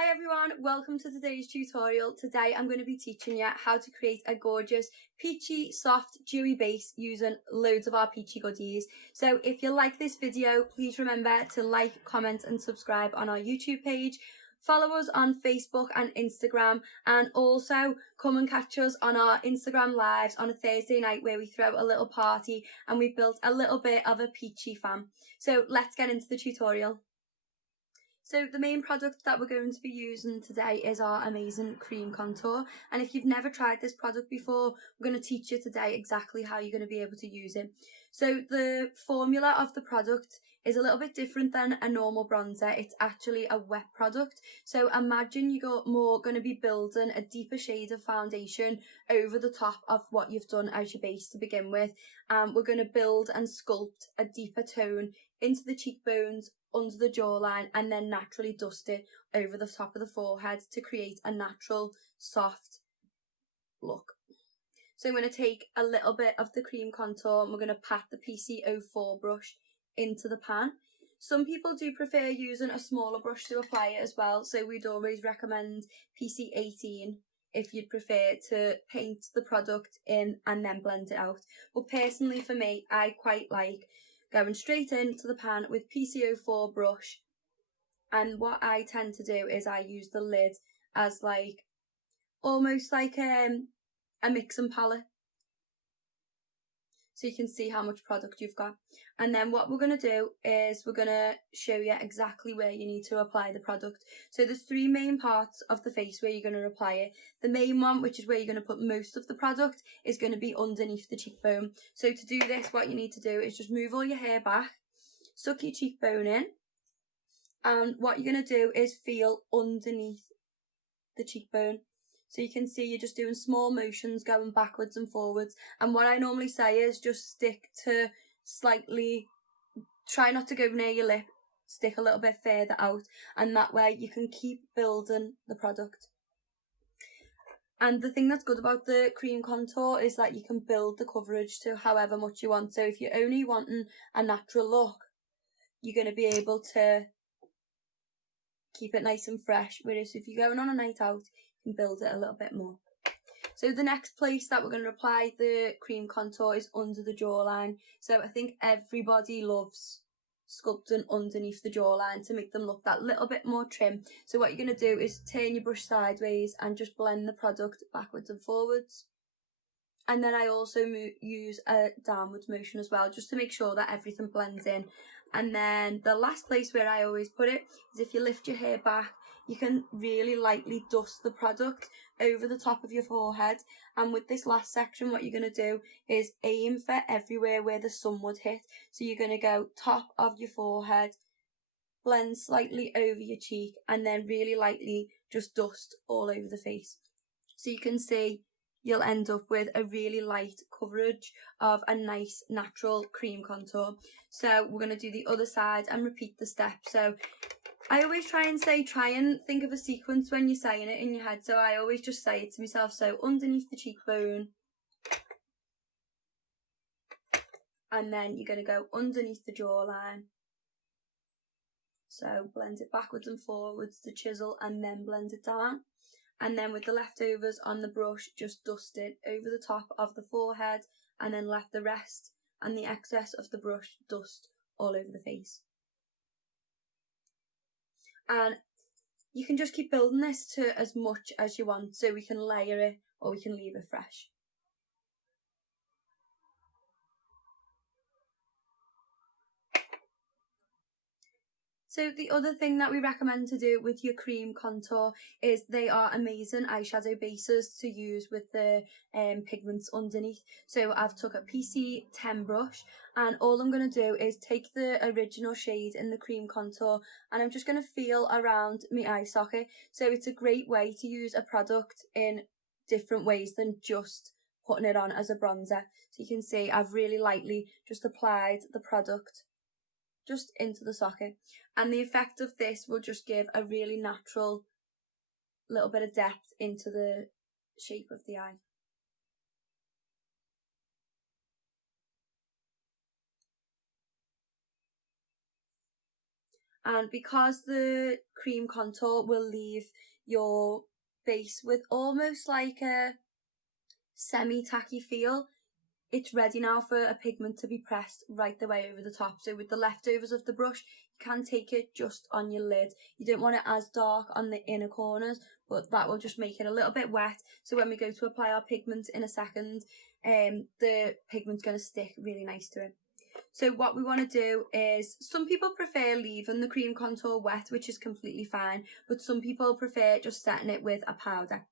Hi everyone, welcome to today's tutorial. Today I'm going to be teaching you how to create a gorgeous peachy, soft, dewy base using loads of our peachy goodies. So if you like this video, please remember to like, comment and subscribe on our YouTube page. Follow us on Facebook and Instagram, and also come and catch us on our Instagram lives on a Thursday night where we throw a little party and we've built a little bit of a peachy fam. So let's get into the tutorial. So the main product that we're going to be using today is our amazing cream contour, and if you've never tried this product before, we're going to teach you today exactly how you're going to be able to use it. So the formula of the product is a little bit different than a normal bronzer. It's actually a wet product, so imagine you're going to be building a deeper shade of foundation over the top of what you've done as your base to begin with, and we're going to build and sculpt a deeper tone into the cheekbones, under the jawline, and then naturally dust it over the top of the forehead to create a natural soft look. So I'm going to take a little bit of the cream contour and we're going to pat the PC04 brush into the pan. Some people do prefer using a smaller brush to apply it as well, so we'd always recommend PC18 if you'd prefer to paint the product in and then blend it out. But personally for me, I quite like going straight into the pan with PC04 brush, and what I tend to do is I use the lid as like almost like a mixing palette, so you can see how much product you've got. And then what we're going to do is we're going to show you exactly where you need to apply the product. So there's three main parts of the face where you're going to apply it. The main one, which is where you're going to put most of the product, is going to be underneath the cheekbone. So to do this, what you need to do is just move all your hair back, suck your cheekbone in, and what you're going to do is feel underneath the cheekbone. So you can see you're just doing small motions going backwards and forwards. And what I normally say is just stick to slightly, try not to go near your lip, stick a little bit further out, and that way you can keep building the product. And the thing that's good about the cream contour is that you can build the coverage to however much you want. So if you're only wanting a natural look, you're going to be able to keep it nice and fresh. Whereas if you're going on a night out, you can build it a little bit more. So the next place that we're going to apply the cream contour is under the jawline. So I think everybody loves sculpting underneath the jawline to make them look that little bit more trim. So what you're going to do is turn your brush sideways and just blend the product backwards and forwards. And then I also use a downwards motion as well, just to make sure that everything blends in. And then the last place where I always put it is if you lift your hair back, you can really lightly dust the product over the top of your forehead. And with this last section, what you're going to do is aim for everywhere where the sun would hit. So you're going to go top of your forehead, blend slightly over your cheek, and then really lightly just dust all over the face. So you can see you'll end up with a really light coverage of a nice natural cream contour. So we're going to do the other side and repeat the steps. So I always try and think of a sequence when you're saying it in your head. So I always just say it to myself. So underneath the cheekbone, and then you're going to go underneath the jawline. So blend it backwards and forwards to chisel and then blend it down. And then with the leftovers on the brush, just dust it over the top of the forehead and then let the rest and the excess of the brush dust all over the face. And you can just keep building this to as much as you want, so we can layer it or we can leave it fresh. So the other thing that we recommend to do with your cream contour is they are amazing eyeshadow bases to use with the pigments underneath. So I've took a PC10 brush, and all I'm going to do is take the original shade in the cream contour and I'm just going to feel around my eye socket. So it's a great way to use a product in different ways than just putting it on as a bronzer. So you can see I've really lightly just applied the product just into the socket, and the effect of this will just give a really natural little bit of depth into the shape of the eye. And because the cream contour will leave your base with almost like a semi-tacky feel, it's ready now for a pigment to be pressed right the way over the top. So with the leftovers of the brush, you can take it just on your lid. You don't want it as dark on the inner corners, but that will just make it a little bit wet. So when we go to apply our pigment in a second, the pigment's going to stick really nice to it. So what we want to do is, some people prefer leaving the cream contour wet, which is completely fine, but some people prefer just setting it with a powder.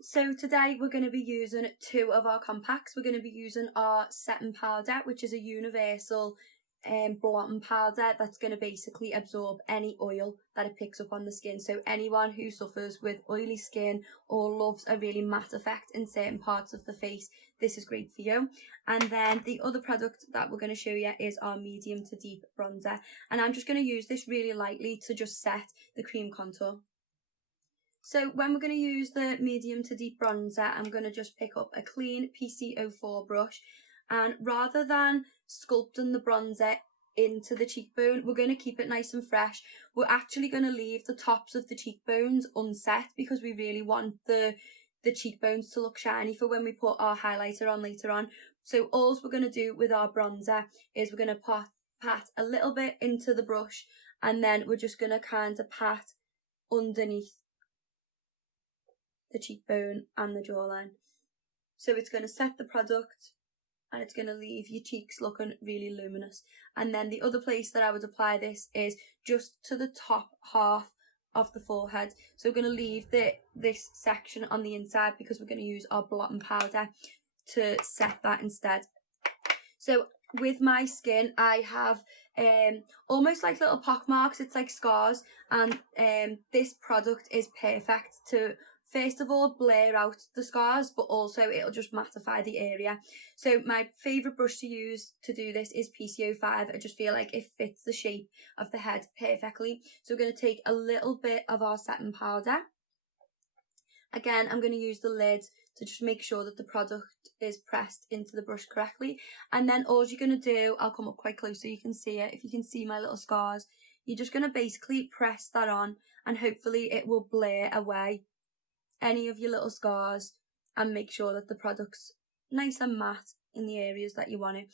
So today we're going to be using two of our compacts. We're going to be using our satin powder, which is a universal blotting powder that's going to basically absorb any oil that it picks up on the skin. So anyone who suffers with oily skin or loves a really matte effect in certain parts of the face, this is great for you. And then the other product that we're going to show you is our medium to deep bronzer. And I'm just going to use this really lightly to just set the cream contour. So when we're going to use the medium to deep bronzer, I'm going to just pick up a clean PC04 brush, and rather than sculpting the bronzer into the cheekbone, we're going to keep it nice and fresh. We're actually going to leave the tops of the cheekbones unset because we really want the cheekbones to look shiny for when we put our highlighter on later on. So all we're going to do with our bronzer is we're going to pat a little bit into the brush, and then we're just going to kind of pat underneath the cheekbone and the jawline. So it's going to set the product and it's going to leave your cheeks looking really luminous. And then the other place that I would apply this is just to the top half of the forehead. So we're going to leave this section on the inside because we're going to use our blotting powder to set that instead. So with my skin, I have almost like little pock marks. It's like scars, and this product is perfect to, first of all, blur out the scars, but also it'll just mattify the area. So my favourite brush to use to do this is PC05. I just feel like it fits the shape of the head perfectly. So we're going to take a little bit of our satin powder. Again, I'm going to use the lid to just make sure that the product is pressed into the brush correctly. And then all you're going to do, I'll come up quite close so you can see it. If you can see my little scars, you're just going to basically press that on, and hopefully it will blur away any of your little scars and make sure that the product's nice and matte in the areas that you want it.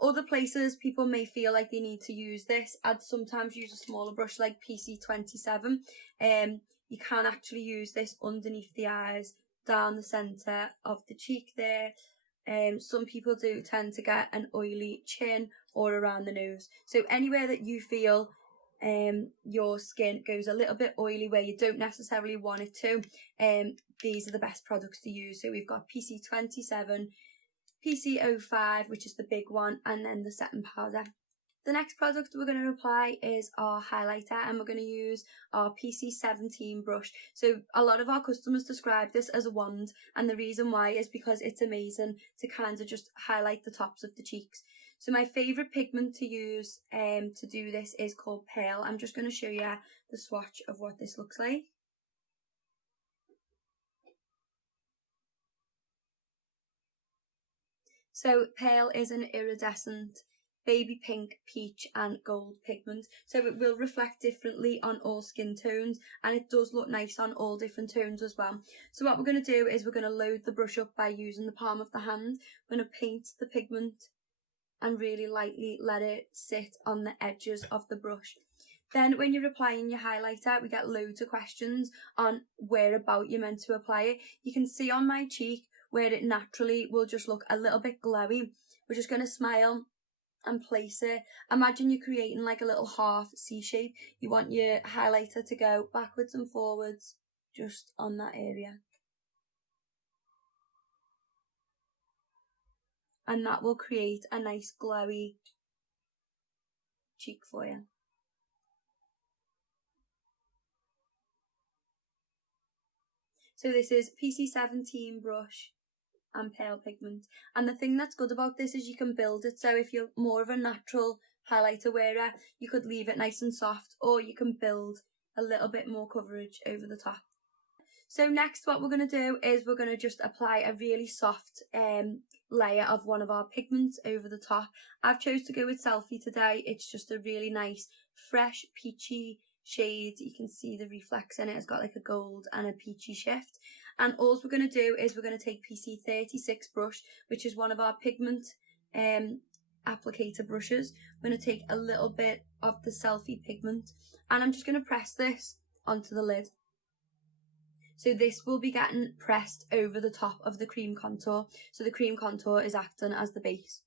Other places people may feel like they need to use this, I'd sometimes use a smaller brush like PC27. You can actually use this underneath the eyes, down the centre of the cheek there. Some people do tend to get an oily chin or around the nose. So anywhere that you feel your skin goes a little bit oily where you don't necessarily want it to, these are the best products to use. So we've got PC27, PC05, which is the big one, and then the satin powder. The next product we're going to apply is our highlighter, and we're going to use our PC17 brush. So a lot of our customers describe this as a wand, and the reason why is because it's amazing to kind of just highlight the tops of the cheeks. So my favourite pigment to use to do this is called Pearl. I'm just going to show you the swatch of what this looks like. So Pearl is an iridescent baby pink, peach and gold pigment, so it will reflect differently on all skin tones, and it does look nice on all different tones as well. So what we're going to do is we're going to load the brush up by using the palm of the hand. We're going to paint the pigment and really lightly let it sit on the edges of the brush. Then when you're applying your highlighter, we get loads of questions on whereabout you're meant to apply it. You can see on my cheek where it naturally will just look a little bit glowy. We're just going to smile and place it. Imagine you're creating like a little half C shape. You want your highlighter to go backwards and forwards just on that area. And that will create a nice glowy cheek for you. So this is PC17 brush and Pearl pigment, and the thing that's good about this is you can build it. So if you're more of a natural highlighter wearer, you could leave it nice and soft, or you can build a little bit more coverage over the top. So next what we're going to do is we're going to just apply a really soft layer of one of our pigments over the top. I've chose to go with Selfie today. It's just a really nice fresh peachy shade. You can see the reflex in it. It's got like a gold and a peachy shift. And all we're going to do is we're going to take PC36 brush, which is one of our pigment applicator brushes. I'm going to take a little bit of the selfie pigment and I'm just going to press this onto the lid. So this will be getting pressed over the top of the cream contour. So the cream contour is acting as the base.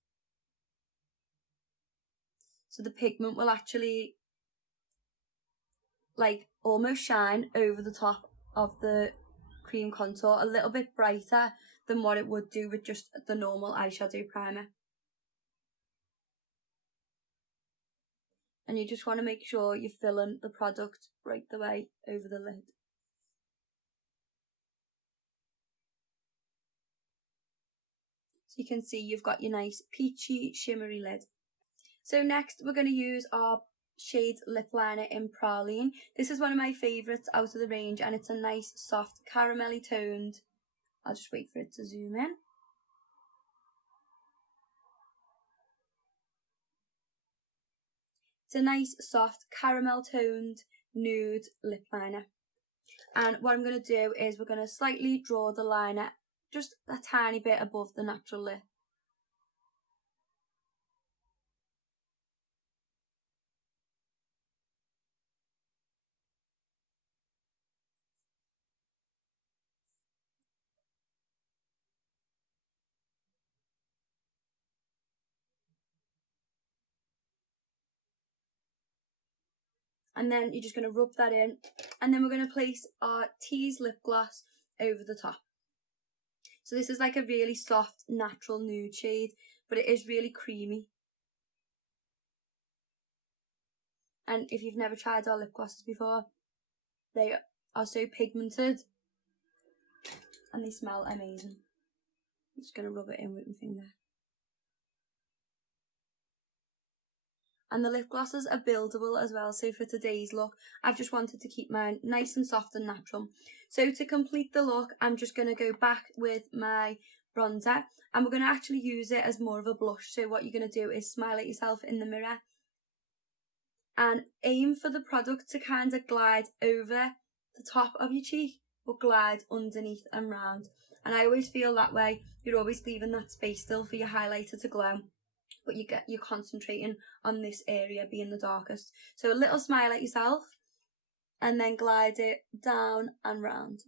So the pigment will actually like almost shine over the top of the cream contour, a little bit brighter than what it would do with just the normal eyeshadow primer. And you just want to make sure you're filling the product right the way over the lid. So you can see you've got your nice peachy shimmery lid. So next we're going to use our shade lip liner in Praline. This is one of my favourites out of the range and it's a nice soft caramelly toned. I'll just wait for it to zoom in. It's a nice soft caramel toned nude lip liner. And what I'm going to do is we're going to slightly draw the liner just a tiny bit above the natural lip. And then you're just going to rub that in. And then we're going to place our Tease lip gloss over the top. So this is like a really soft, natural nude shade, but it is really creamy. And if you've never tried our lip glosses before, they are so pigmented and they smell amazing. I'm just going to rub it in with my finger. And the lip glosses are buildable as well, so for today's look, I've just wanted to keep mine nice and soft and natural. So to complete the look, I'm just going to go back with my bronzer, and we're going to actually use it as more of a blush. So what you're going to do is smile at yourself in the mirror, and aim for the product to kind of glide over the top of your cheek, but glide underneath and round. And I always feel that way, you're always leaving that space still for your highlighter to glow, but you're concentrating on this area being the darkest. So a little smile at yourself and then glide it down and round.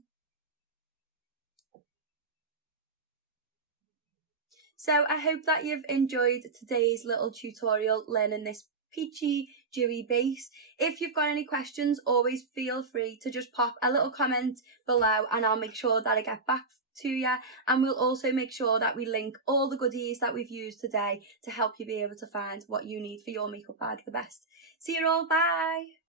So I hope that you've enjoyed today's little tutorial learning this peachy dewy base. If you've got any questions, always feel free to just pop a little comment below and I'll make sure that I get back to you, and we'll also make sure that we link all the goodies that we've used today to help you be able to find what you need for your makeup bag the best. See you all, bye!